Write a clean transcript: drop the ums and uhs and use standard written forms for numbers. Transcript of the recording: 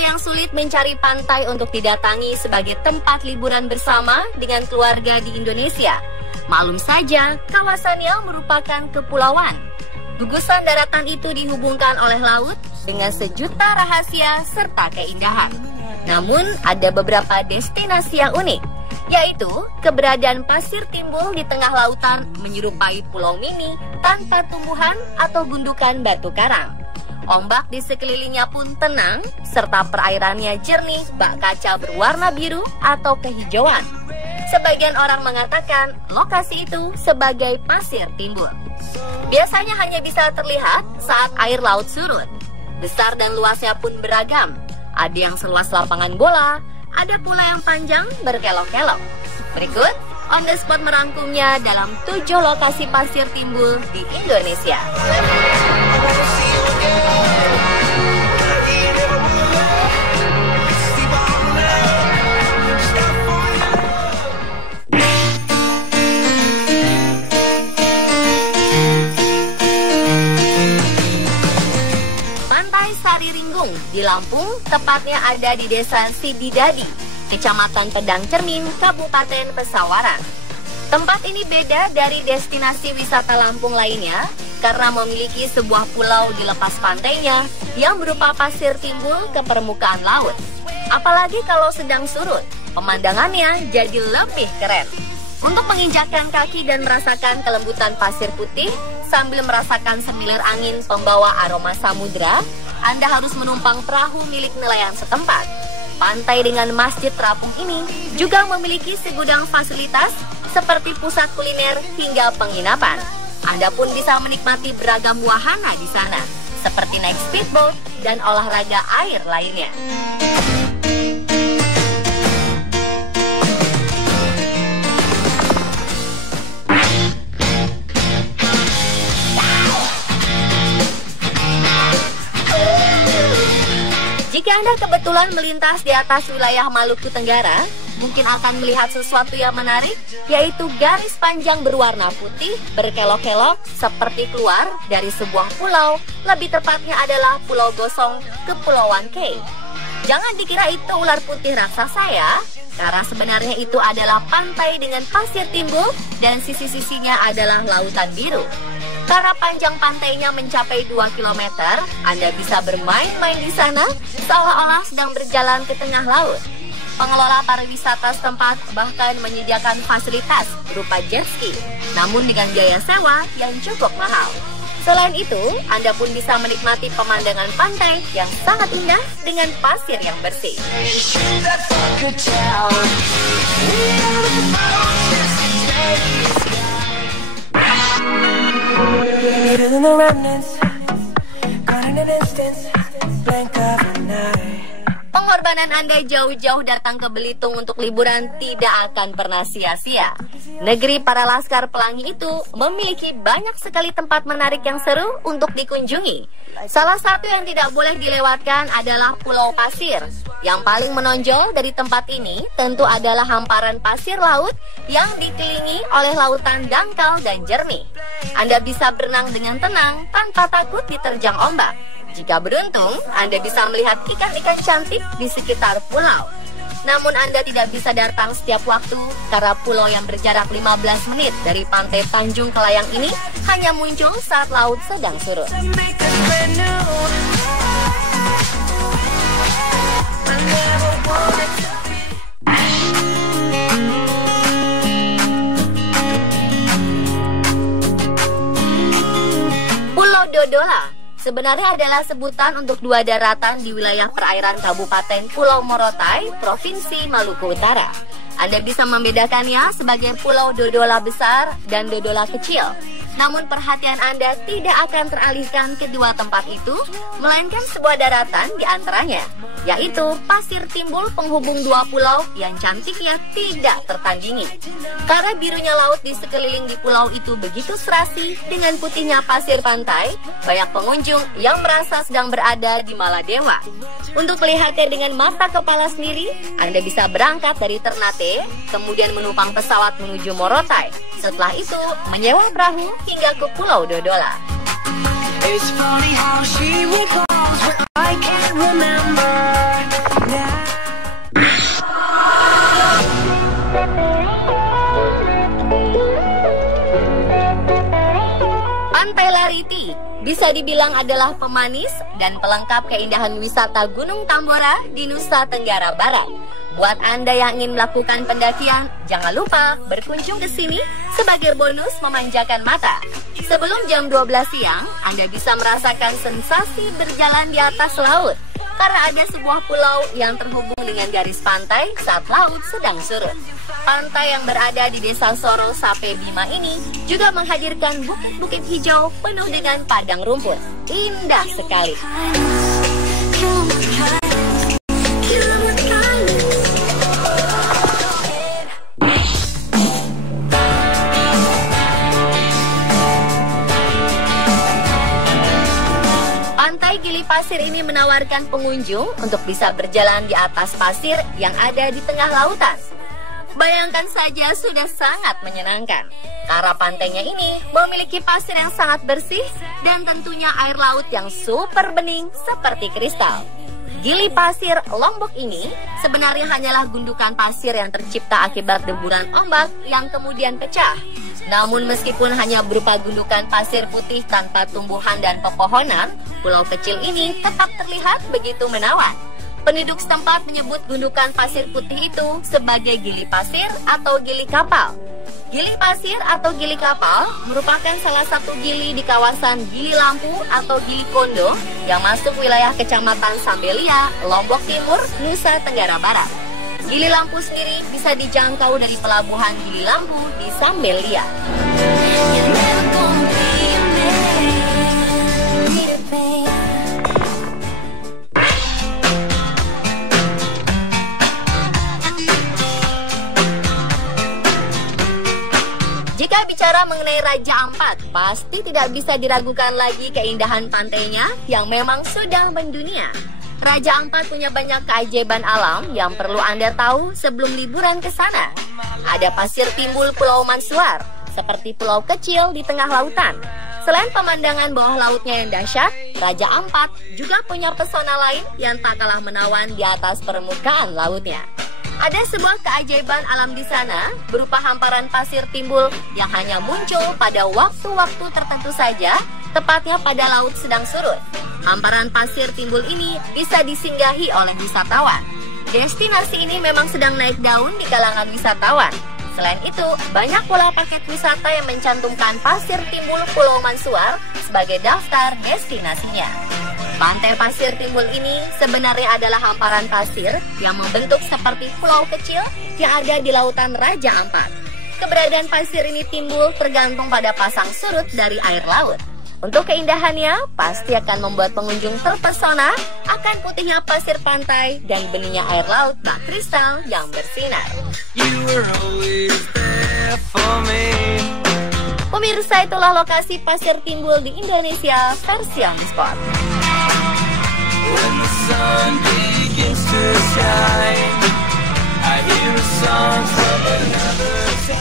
hal yang sulit mencari pantai untuk didatangi sebagai tempat liburan bersama dengan keluarga di Indonesia. Maklum saja, kawasannya merupakan kepulauan. Gugusan daratan itu dihubungkan oleh laut dengan sejuta rahasia serta keindahan. Namun, ada beberapa destinasi yang unik, yaitu keberadaan pasir timbul di tengah lautan menyerupai pulau mini tanpa tumbuhan atau gundukan batu karang. Ombak di sekelilingnya pun tenang, serta perairannya jernih bak kaca berwarna biru atau kehijauan. Sebagian orang mengatakan lokasi itu sebagai pasir timbul. Biasanya hanya bisa terlihat saat air laut surut. Besar dan luasnya pun beragam. Ada yang seluas lapangan bola, ada pula yang panjang berkelok-kelok. Berikut On The Spot merangkumnya dalam 7 lokasi pasir timbul di Indonesia. Di Lampung, tepatnya ada di Desa Sididadi, Kecamatan Pedang Cermin, Kabupaten Pesawaran. Tempat ini beda dari destinasi wisata Lampung lainnya karena memiliki sebuah pulau di lepas pantainya yang berupa pasir timbul ke permukaan laut. Apalagi kalau sedang surut, pemandangannya jadi lebih keren. Untuk menginjakkan kaki dan merasakan kelembutan pasir putih sambil merasakan semilir angin pembawa aroma samudra, Anda harus menumpang perahu milik nelayan setempat. Pantai dengan masjid terapung ini juga memiliki segudang fasilitas seperti pusat kuliner hingga penginapan. Anda pun bisa menikmati beragam wahana di sana, seperti naik speedboat dan olahraga air lainnya. Jika Anda kebetulan melintas di atas wilayah Maluku Tenggara, mungkin akan melihat sesuatu yang menarik, yaitu garis panjang berwarna putih berkelok-kelok seperti keluar dari sebuah pulau, lebih tepatnya adalah Pulau Gosong, Kepulauan K. Jangan dikira itu ular putih raksasa ya, karena sebenarnya itu adalah pantai dengan pasir timbul dan sisi-sisinya adalah lautan biru. Karena panjang pantainya mencapai 2 km, Anda bisa bermain-main di sana seolah-olah sedang berjalan ke tengah laut. Pengelola pariwisata setempat bahkan menyediakan fasilitas berupa jet ski, namun dengan biaya sewa yang cukup mahal. Selain itu, Anda pun bisa menikmati pemandangan pantai yang sangat indah dengan pasir yang bersih. Pengorbanan Anda jauh-jauh datang ke Belitung untuk liburan tidak akan pernah sia-sia. Negeri para laskar pelangi itu memiliki banyak sekali tempat menarik yang seru untuk dikunjungi. Salah satu yang tidak boleh dilewatkan adalah Pulau Pasir. Yang paling menonjol dari tempat ini tentu adalah hamparan pasir laut yang dikelilingi oleh lautan dangkal dan jernih. Anda bisa berenang dengan tenang tanpa takut diterjang ombak. Jika beruntung, Anda bisa melihat ikan-ikan cantik di sekitar pulau. Namun Anda tidak bisa datang setiap waktu karena pulau yang berjarak 15 menit dari pantai Tanjung Kelayang ini hanya muncul saat laut sedang surut. Pulau Dodola sebenarnya adalah sebutan untuk 2 daratan di wilayah perairan Kabupaten Pulau Morotai, Provinsi Maluku Utara. Anda bisa membedakannya sebagai Pulau Dodola besar dan Dodola kecil. Namun perhatian Anda tidak akan teralihkan kedua tempat itu, melainkan sebuah daratan di antaranya, yaitu pasir timbul penghubung 2 pulau yang cantiknya tidak tertandingi. Karena birunya laut di sekeliling di pulau itu begitu serasi dengan putihnya pasir pantai, banyak pengunjung yang merasa sedang berada di Maladewa. Untuk melihatnya dengan mata kepala sendiri, Anda bisa berangkat dari Ternate, kemudian menumpang pesawat menuju Morotai. Setelah itu, menyewa perahu hingga ke Pulau Dodola. It's funny how she recalls what I can't remember. Pariti bisa dibilang adalah pemanis dan pelengkap keindahan wisata Gunung Tambora di Nusa Tenggara Barat. Buat Anda yang ingin melakukan pendakian, jangan lupa berkunjung ke sini sebagai bonus memanjakan mata. Sebelum jam 12 siang, Anda bisa merasakan sensasi berjalan di atas laut karena ada sebuah pulau yang terhubung dengan garis pantai saat laut sedang surut. Pantai yang berada di Desa Soro Sape Bima ini juga menghadirkan bukit-bukit hijau penuh dengan padang rumput. Indah sekali. Pantai Gili Pasir ini menawarkan pengunjung untuk bisa berjalan di atas pasir yang ada di tengah lautan. Bayangkan saja sudah sangat menyenangkan. Karena pantainya ini memiliki pasir yang sangat bersih dan tentunya air laut yang super bening seperti kristal. Gili Pasir Lombok ini sebenarnya hanyalah gundukan pasir yang tercipta akibat deburan ombak yang kemudian pecah. Namun meskipun hanya berupa gundukan pasir putih tanpa tumbuhan dan pepohonan, pulau kecil ini tetap terlihat begitu menawan. Penduduk setempat menyebut gundukan pasir putih itu sebagai gili pasir atau gili kapal. Gili pasir atau gili kapal merupakan salah satu gili di kawasan Gili Lampu atau Gili Kondo yang masuk wilayah Kecamatan Sambelia, Lombok Timur, Nusa Tenggara Barat. Gili Lampu sendiri bisa dijangkau dari pelabuhan Gili Lampu di Sambelia. Jika bicara mengenai Raja Ampat, pasti tidak bisa diragukan lagi keindahan pantainya yang memang sudah mendunia. Raja Ampat punya banyak keajaiban alam yang perlu Anda tahu sebelum liburan ke sana. Ada pasir timbul Pulau Mansuar, seperti pulau kecil di tengah lautan. Selain pemandangan bawah lautnya yang dahsyat, Raja Ampat juga punya pesona lain yang tak kalah menawan di atas permukaan lautnya. Ada sebuah keajaiban alam di sana berupa hamparan pasir timbul yang hanya muncul pada waktu-waktu tertentu saja, tepatnya pada laut sedang surut. Hamparan pasir timbul ini bisa disinggahi oleh wisatawan. Destinasi ini memang sedang naik daun di kalangan wisatawan. Selain itu, banyak pula paket wisata yang mencantumkan pasir timbul Pulau Mansuar sebagai daftar destinasinya. Pantai pasir timbul ini sebenarnya adalah hamparan pasir yang membentuk seperti pulau kecil yang ada di lautan Raja Ampat. Keberadaan pasir ini timbul tergantung pada pasang surut dari air laut. Untuk keindahannya, pasti akan membuat pengunjung terpesona akan putihnya pasir pantai dan benihnya air laut bak kristal yang bersinar. Pemirsa, itulah lokasi pasir timbul di Indonesia versi On Spot. When the sun begins to shine, I hear a song from another time.